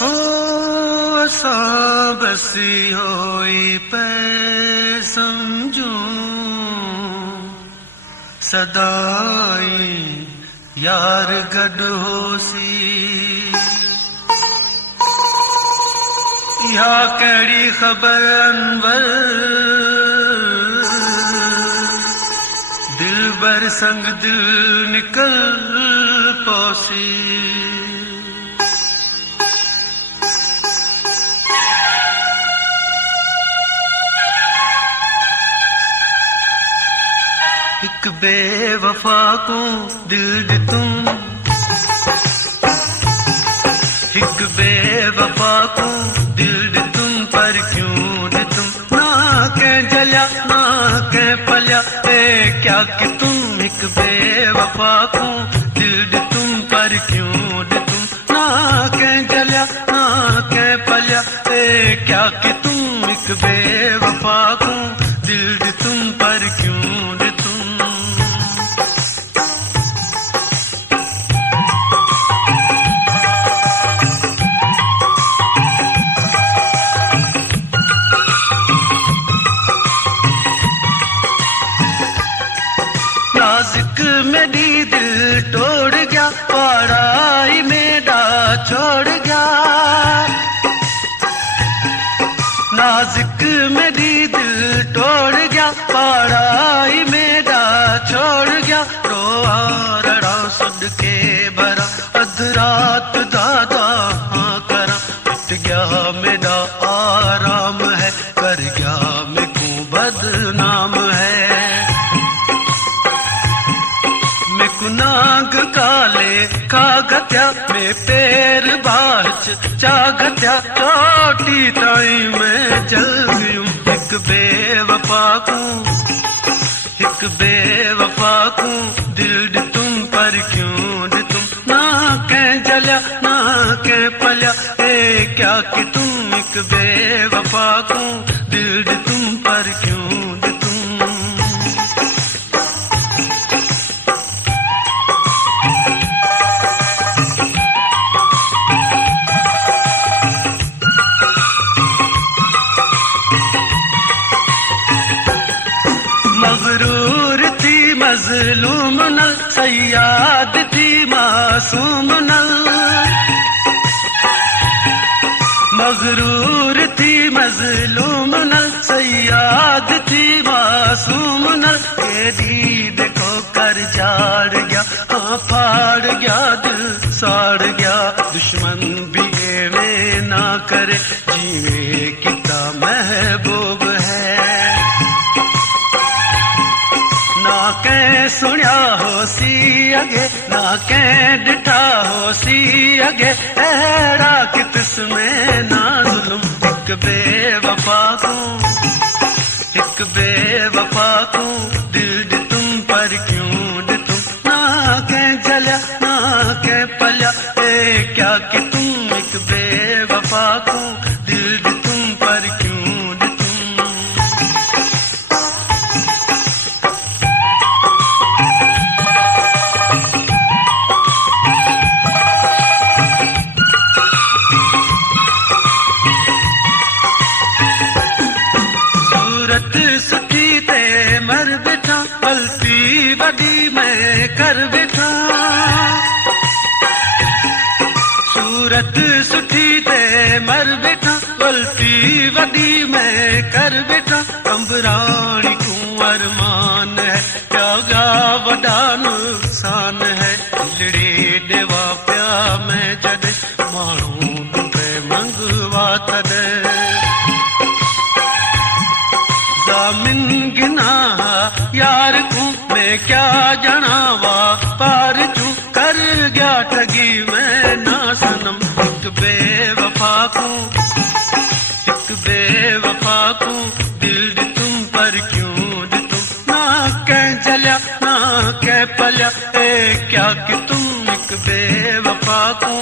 हो असां बसी होई पे समझूं सदाई यार गॾु होसी या कहिड़ी ख़बर अनवर दिलबर संग दिल निकल पौसी एक बेवफा को दिल दितुम एक बेवफा को दिल दितुम पर क्यों दितुम ना के जलिया ना के पलिया क्या कि तुम एक बेवफा को दिल दितुम पर क्यों दितुम ना के जलिया ना के पलिया क्या कि तुम एक बेवफा को दिल दितुम पर क्यों नाज़ुक मेरी दिल तोड़ गया पढ़ाई मेरा छोड़ गया नाज़ुक मेरी दिल तोड़ गया पढ़ाई मेरा छोड़ गया रोआ रड़ा सुन के भरा अध रात दादा हाँ करा मिट गया मेरा आराम है कर गया मैं को बदनाम है नाग काले कागत्या में पैर बाच चागत्या चोटी ताई में जल गयूं एक बेवफा को दिल दितुम पर क्यों दितुम ना के जलिया ना के पलिया क्या कि तुम एक बेवफा को दिल दितुम पर क्यों मगरूर थी मजलूम नल सयाद थी मासूम नल मगरूर थी मजलूम नल सयाद थी मासूम नल केदी देखो कर जाड़ गया हाँ फाड़ गया दिल साड़ गया दुश्मन भी एवे ना करे जीवे कितना महबूब है ना के सुनिया हो सी अगे ना के डिठा हो सी अगे ऐड़ा कितस में ना जुल्म एक बेवफा को दिल दितुम पर क्यों दितुम ना के जलिया ना के पलिया क्या कि तुम एक बेवफा को दिल दितुम पर क्यों सुखी ते मर बैठा गलती बदी मैं कर बैठा सूरत सुखी ते मर बैठा गलती बदी मैं कर बैठा कंबरानी कुंवर मान है क्या बड़ा नुकसान है दिलड़ी देवा प्या मैं जद मानू पे मंगवा तद जामिन गिना यार को मैं क्या जनावा पार तू कर गया ठगी मैं ना सनम एक बेवफा को दिल दितुम पर क्यों दितुम ना के जलिया ना के पलिया क्या कि तुम एक बेवफा को